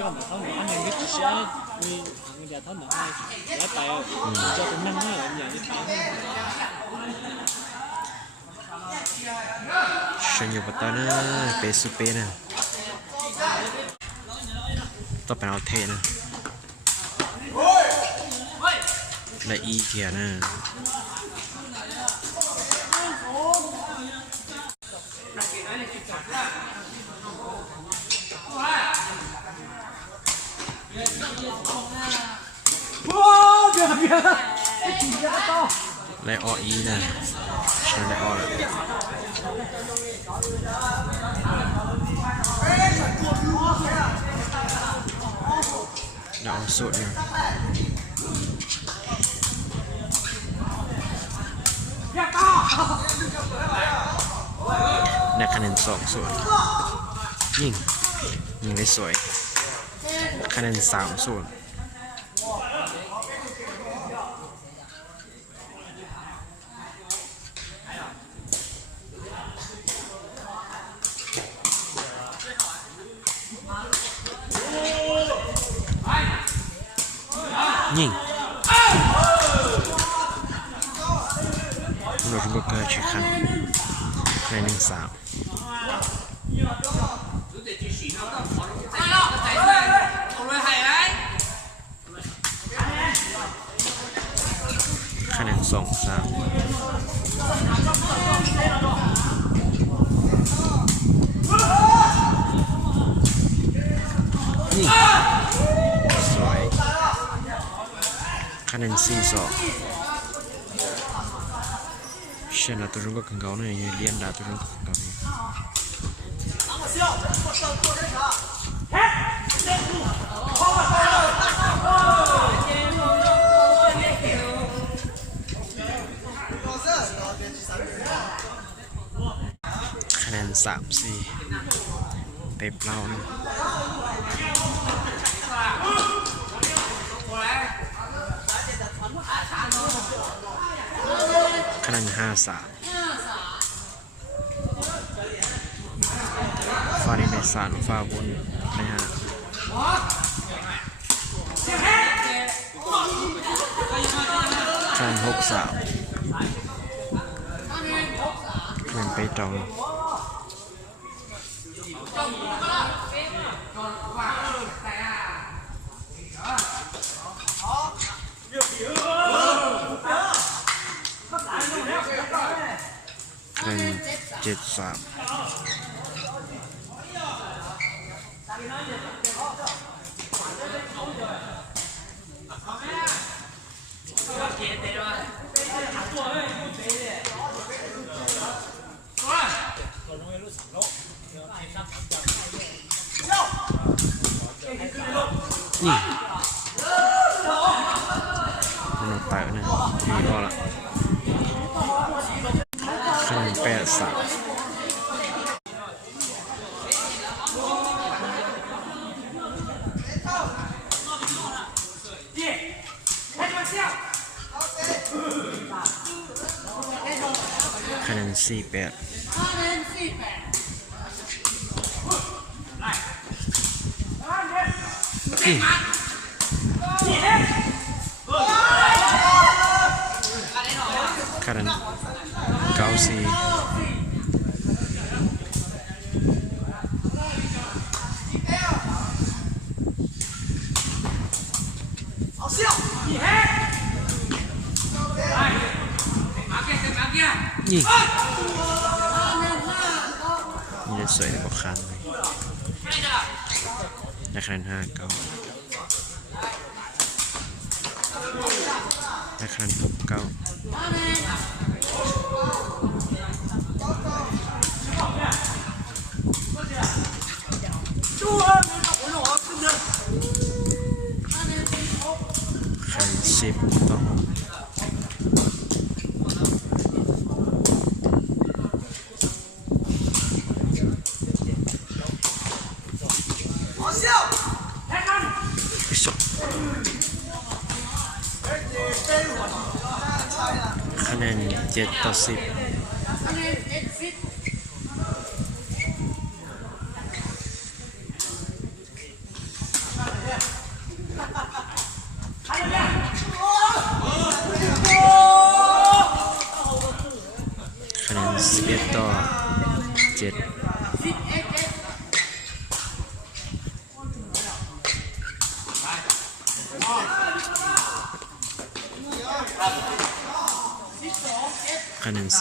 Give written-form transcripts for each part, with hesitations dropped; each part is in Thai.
con là thằng anh em biết sẽ vì người già thằng ai giá tài cho tụi năm nữa là nhà như thế xem nhiều bật tay nữa pe su pe nèต่อไปเอาเทนะและอีเกียนะและออีนะใช่และอเราสุดเนี่ยได้คะแนน2ส่วนยิงได้สวยคะแนน3ส่วนยิงเราจะเกิดชิคันใน1-3คะแนน2-3ยิงสวยคะแนน4-2เช่นเราตัวรุ่งก็ขังเก่าเนี่ยเรียนดาตัวรุ่งขังเก่าเนี่ยคะแนน3-4ไปเปล่าเนี่ยคะแนน5-3ฟาดิเนสานฟาบุญนะฮะคะแนน6-3คะแนนไปตรงคะแนน7-3นี่มันไปแล้วเนี่ยมีพอละคะแนน8-3คะแนน4-8คะแนน9-4ยิงนี่จะสวยในบอกคันเลยได้คะแนน5-9ได้คะแนน6-9คะแนน10-6คะแนน7-10 คะแนน12-7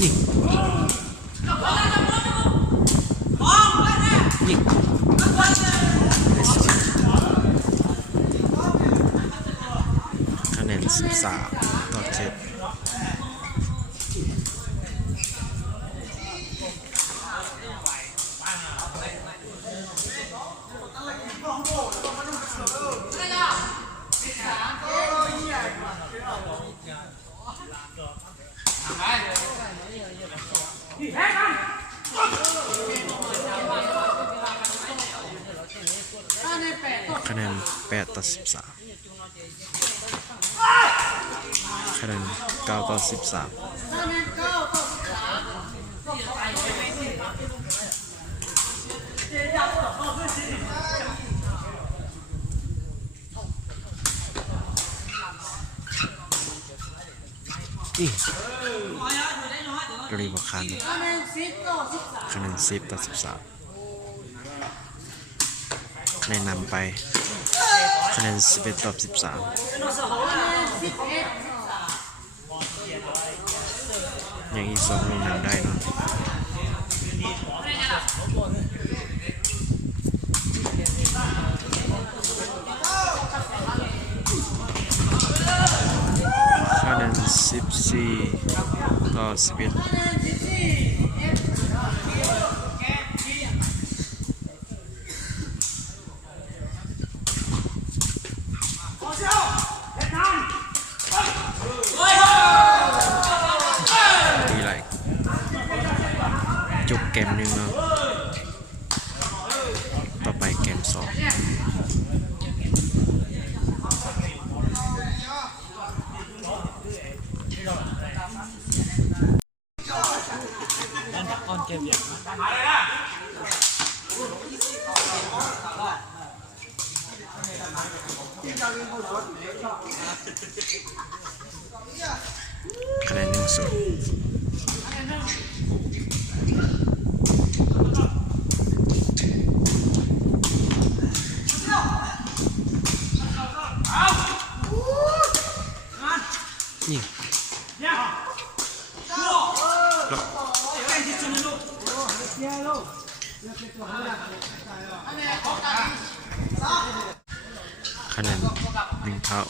ยิงยิงคะแนน13-7คะแนน8-13คะแนน9-13อีรีบคันคะแนน10-13คะแนนนำไปคะแนน11-13ยังอีก2ลงนำได้เนาะคะแนน14-11จบเกมหนึ่งเนาะต่อไปเกม2ออนเกมอย่างคะแนน1-0ยิงคะแนน1 เท่า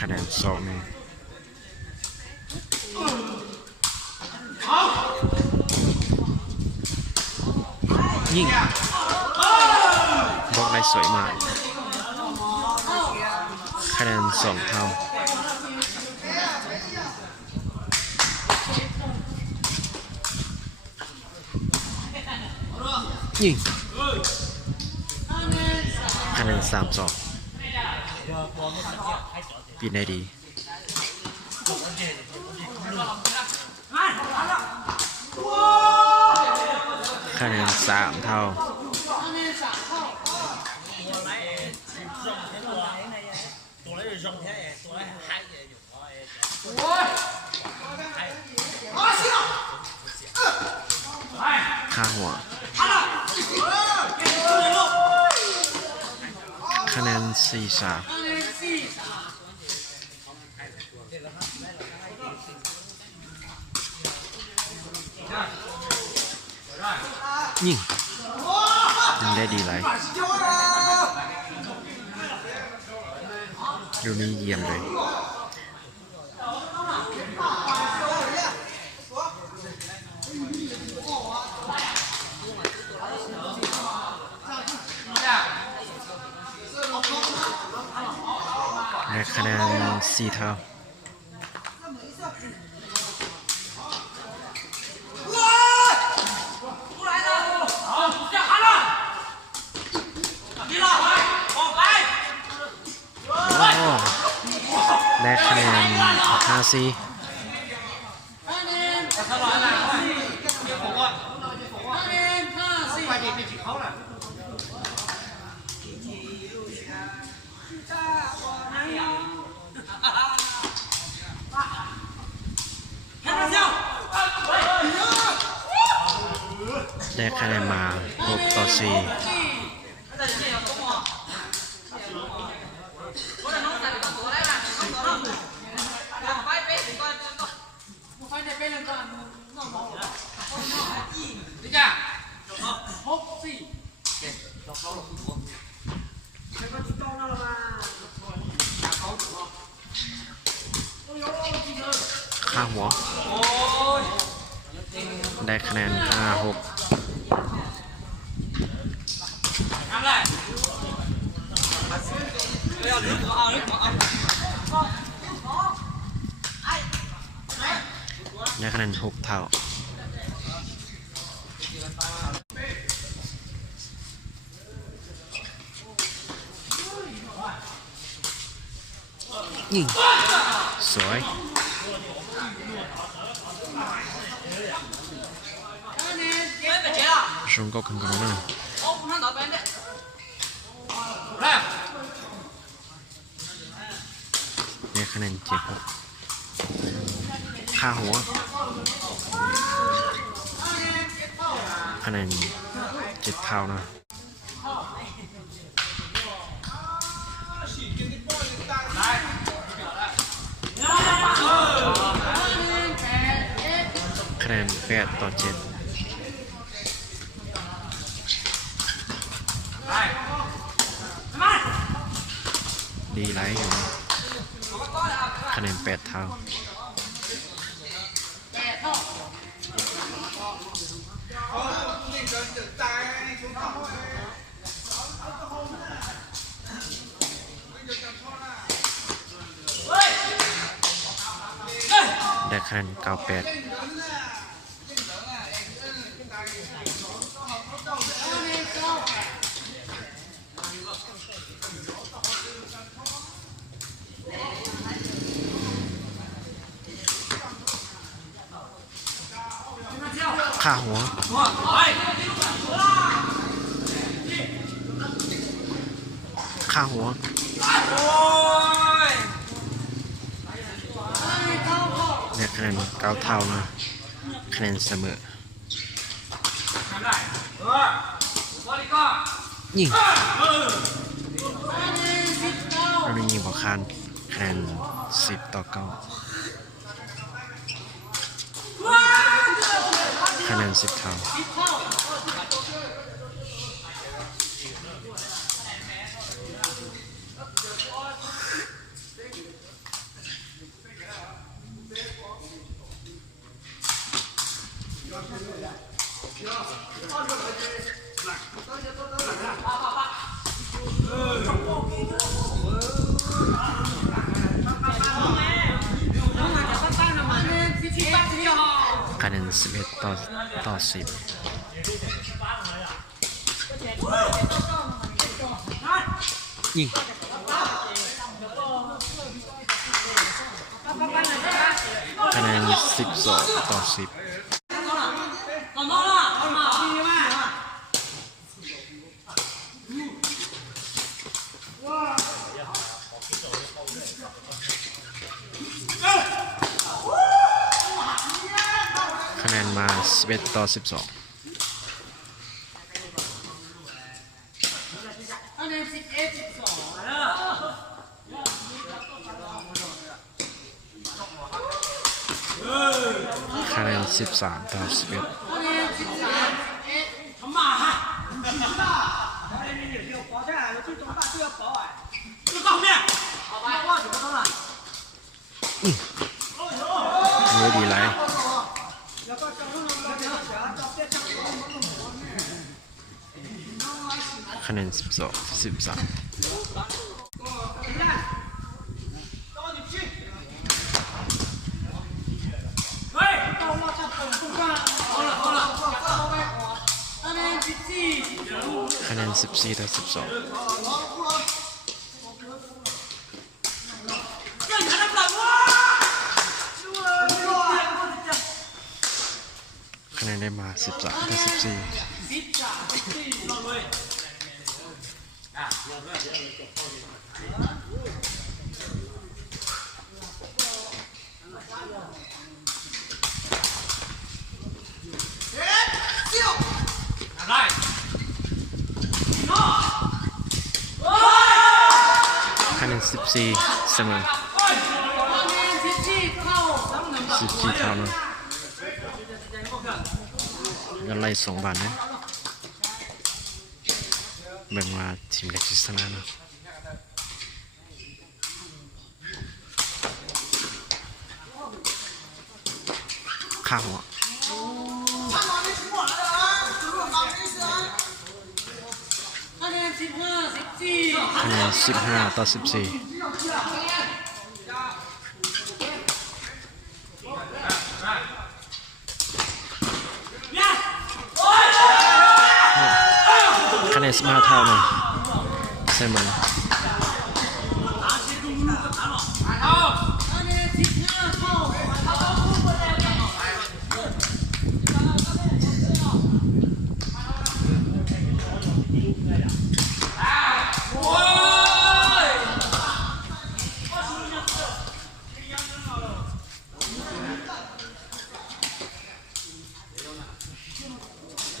คะแนน2-1ยิงบอกได้สวยมากคะแนน2 เท่ายิงคะแนน3-2ปีนได้ดีคะแนน3 เท่าค่าหัวคะแนน4-3ยิงได้ดีเลยดูนี่เยี่ยมเลยได้คะแนน4 เท่าและคะแนน5-4 ได้คะแนนมา6ต่อ4ค่าหัวได้คะแนน5-6ได้คะแนน6เท่ายิงสวย中国很高呢ได้คะแนน7-6ค่าหัวคะแนน7เท่านะคะแนน8ต่อ7ดีไลท์อยู่คะแนน8เท่าได้คะแนน9-8ค่าหัวค่าหัวเนี่ยคะแนน9เท่านะคะแนนเสมอยิงเราได้ยิงพอคานคะแนน10ต่อ9คะแนน10เท่าคะแนน11ต่อ10ยิงคะแนน12ต่อ10คะแนนมา11ต่อ12คะแนน13ต่อ11ดีไรคะแนน12 13คะแนน14ต่อ12คะแนนได้มา13ต่อ14 14เสมอ14เท่านะเงินไล่2 บาทนะแบ่งมาทีมเล็กชิสนานะข้าวหัวคะแนน15 ต่อ 14คะแนน15 เท่านะใช่ไหม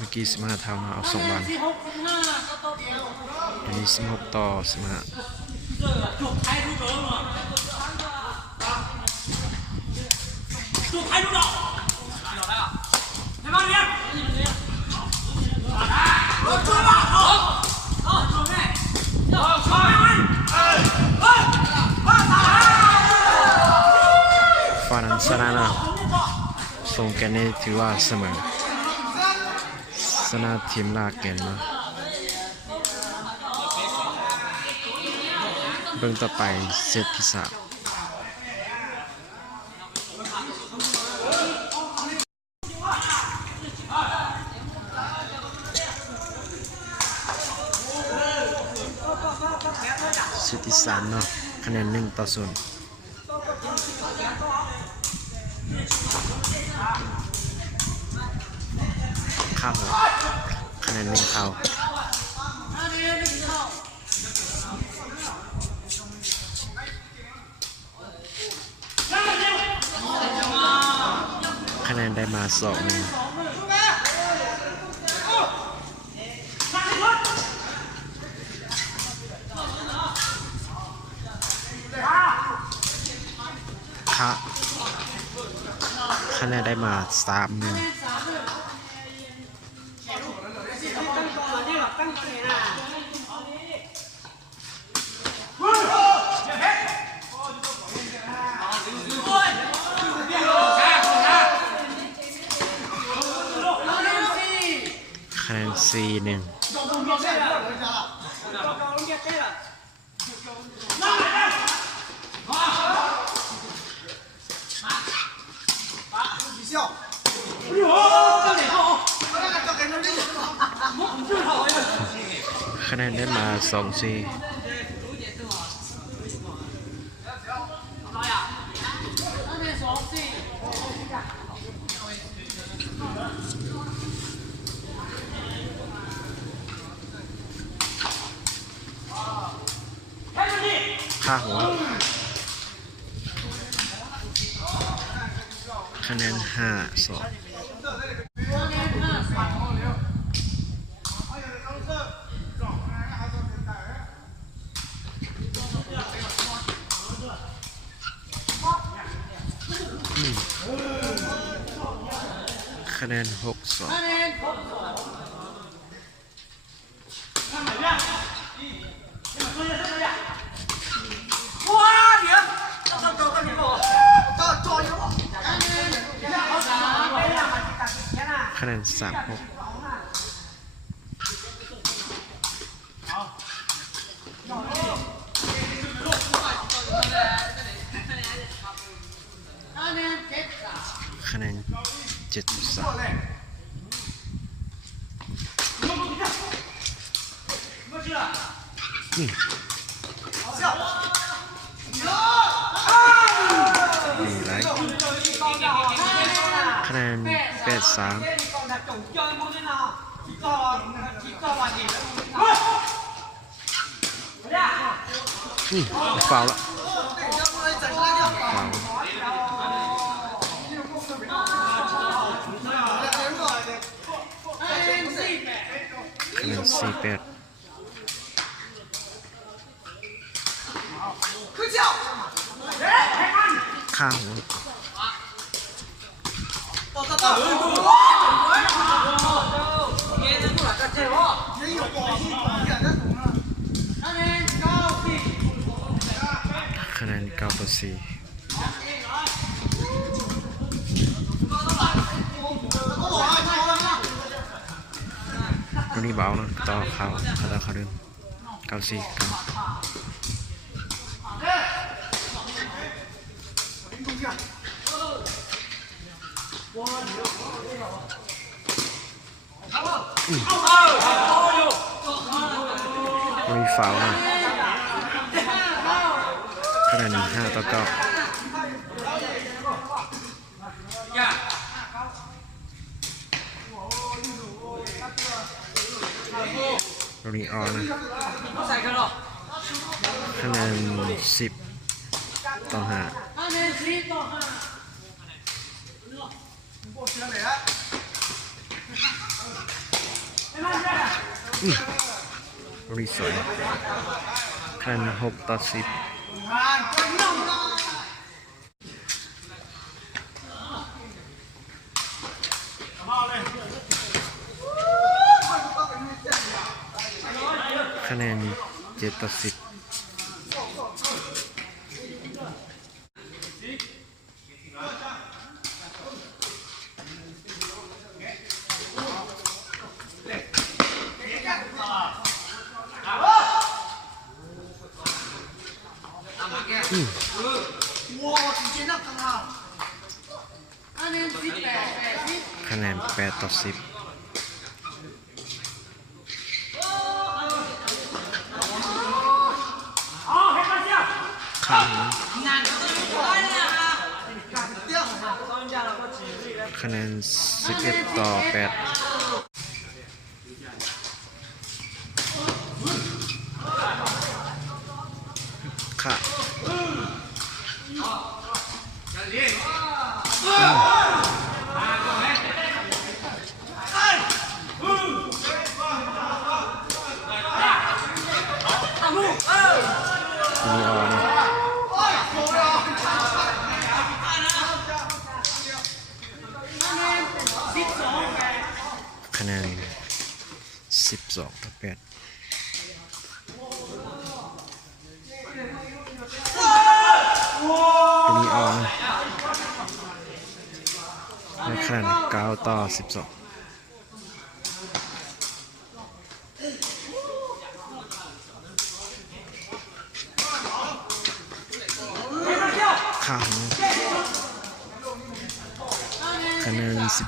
เมื่อกี้15 เท่านะเอา2 บาทอันนี้16 ต่อ 15ฟานันซานานะส่งแกนนี้ถือว่าเสมอสนาทีมลากแกนนะเบิ่งต่อไปเซตที่ 3เซตที่ 3เนาะคะแนน1 ต่อ 0ข้าวคะแนน1 เท่าคะแนนได้มา2 คะแนนได้มา3 คะแนน4 1คะแนนได้มา2 4ค่าหัวคะแนน5 2คะแนน6 2คะแนน3 6คะแนน7 3ดีไรคะแนน8 3ฟาวแล้วฟาวคะแนน4 8 ข้าวหัวคะแนน9-4วันนี้เบานะต่อเขาเดิน9-4วันนี้ฟาวนะคะแนน5-9โรนีออนะคะแนน10-5โรนีสวยคะแนน6-10คะแนน7-10คะแนน8-10ข้างคะแนน11-8ค่ะนี่ออนคะแนน12-8นี่ออนคะแนน9-12ข้างคะแนน13-9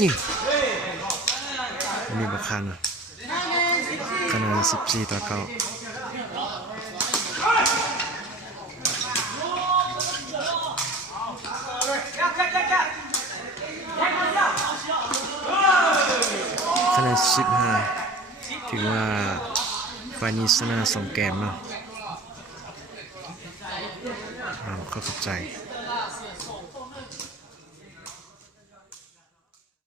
นี่มีบักคันคะแนน14-9คะแนน15ถือว่าไฟนี้ชนะ2 เกมเนาะเราก็เข้าใจ